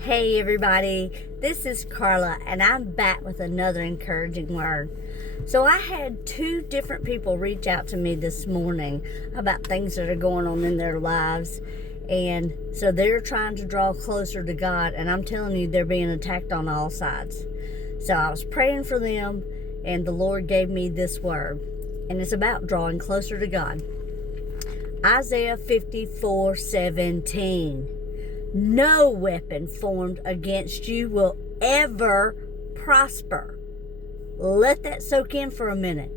Hey everybody, this is Carla and I'm back with another encouraging word. So I had two different people reach out to me this morning about things that are going on in their lives, and so they're trying to draw closer to God, and I'm telling you, they're being attacked on all sides. So I was praying for them and the Lord gave me this word, and it's about drawing closer to God. Isaiah 54:17. No weapon formed against you will ever prosper. Let that soak in for a minute.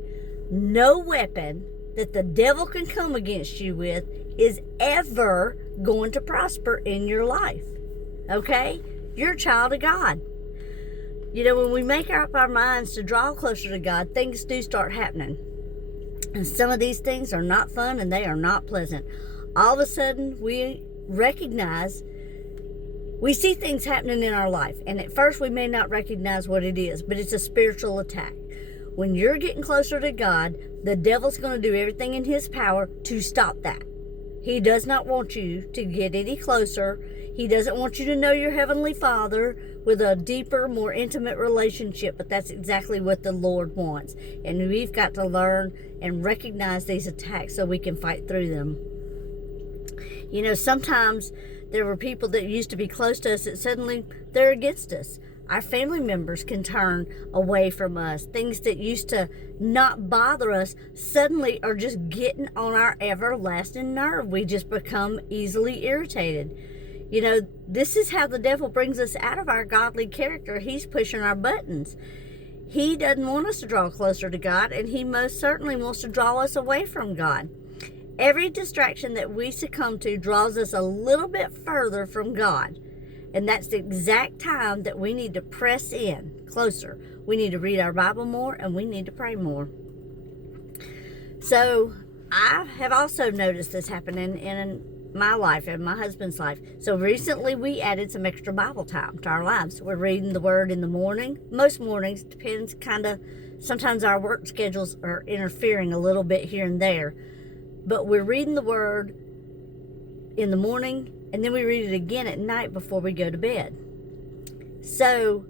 No weapon that the devil can come against you with is ever going to prosper in your life. Okay? You're a child of God. You know, when we make up our minds to draw closer to God, things do start happening. And some of these things are not fun and they are not pleasant. All of a sudden, we see things happening in our life, and at first we may not recognize what it is, but it's a spiritual attack. When you're getting closer to God, the devil's going to do everything in his power to stop that. He does not want you to get any closer. He doesn't want you to know your Heavenly Father with a deeper, more intimate relationship, but that's exactly what the Lord wants. And we've got to learn and recognize these attacks so we can fight through them. You know, sometimes there were people that used to be close to us that suddenly they're against us. Our family members can turn away from us. Things that used to not bother us suddenly are just getting on our everlasting nerve. We just become easily irritated. You know, this is how the devil brings us out of our godly character. He's pushing our buttons. He doesn't want us to draw closer to God, and he most certainly wants to draw us away from God. Every distraction that we succumb to draws us a little bit further from God. And that's the exact time that we need to press in closer. We need to read our Bible more and we need to pray more. So I have also noticed this happening in my life and my husband's life. So recently we added some extra Bible time to our lives. We're reading the Word in the morning. Most mornings, depends sometimes our work schedules are interfering a little bit here and there. But we're reading the Word in the morning, and then we read it again at night before we go to bed. So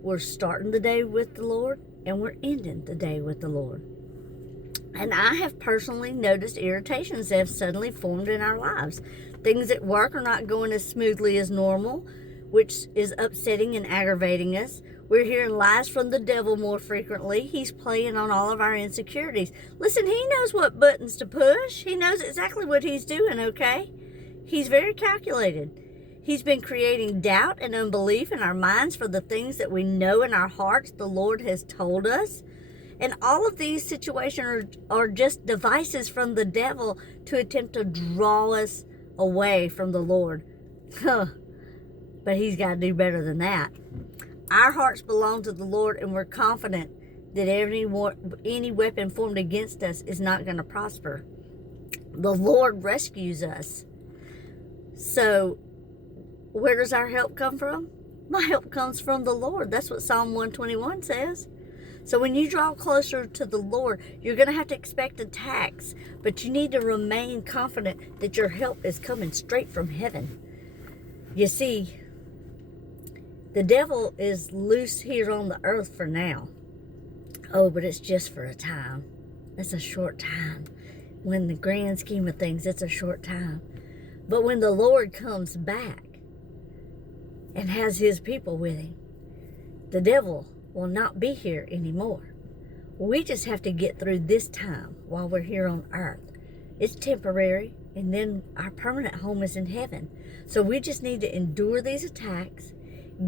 we're starting the day with the Lord, and we're ending the day with the Lord. And I have personally noticed irritations that have suddenly formed in our lives. Things at work are not going as smoothly as normal, which is upsetting and aggravating us. We're hearing lies from the devil more frequently. He's playing on all of our insecurities. Listen, he knows what buttons to push. He knows exactly what he's doing, okay? He's very calculated. He's been creating doubt and unbelief in our minds for the things that we know in our hearts the Lord has told us. And all of these situations are just devices from the devil to attempt to draw us away from the Lord. But he's got to do better than that. Our hearts belong to the Lord, and we're confident that any weapon formed against us is not going to prosper. The Lord rescues us. So, where does our help come from? My help comes from the Lord. That's what Psalm 121 says. So when you draw closer to the Lord, you're going to have to expect attacks, but you need to remain confident that your help is coming straight from heaven. You see, the devil is loose here on the earth for now. Oh, but it's just for a time. It's a short time. When the grand scheme of things, it's a short time. But when the Lord comes back and has his people with him, the devil will not be here anymore. We just have to get through this time while we're here on earth. It's temporary, and then our permanent home is in heaven. So we just need to endure these attacks,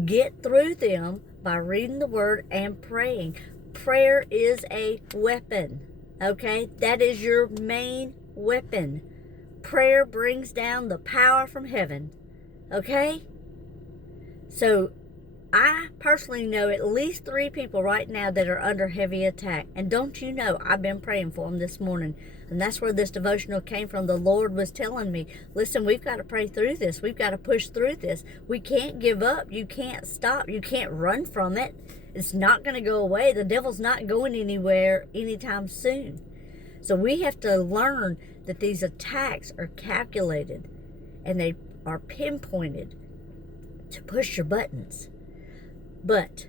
get through them by reading the Word and praying. Prayer is a weapon, okay? That is your main weapon. Prayer brings down the power from heaven, okay? So I personally know at least 3 people right now that are under heavy attack. And don't you know, I've been praying for them this morning. And that's where this devotional came from. The Lord was telling me, listen, we've got to pray through this. We've got to push through this. We can't give up. You can't stop. You can't run from it. It's not going to go away. The devil's not going anywhere anytime soon. So we have to learn that these attacks are calculated and they are pinpointed to push your buttons. But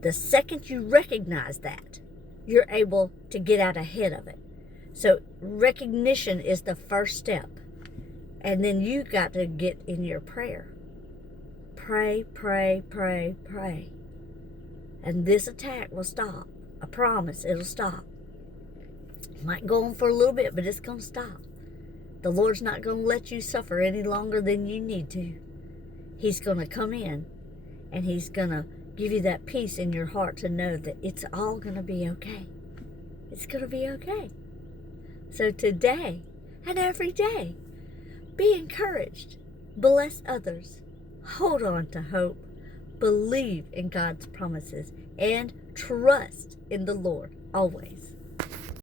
the second you recognize that, you're able to get out ahead of it. So recognition is the first step. And then you got to get in your prayer. Pray, pray, pray, pray. And this attack will stop. I promise it'll stop. It might go on for a little bit, but it's going to stop. The Lord's not going to let you suffer any longer than you need to. He's going to come in and He's going to give you that peace in your heart to know that it's all going to be okay. It's going to be okay. So today and every day, be encouraged. Bless others. Hold on to hope. Believe in God's promises and trust in the Lord always.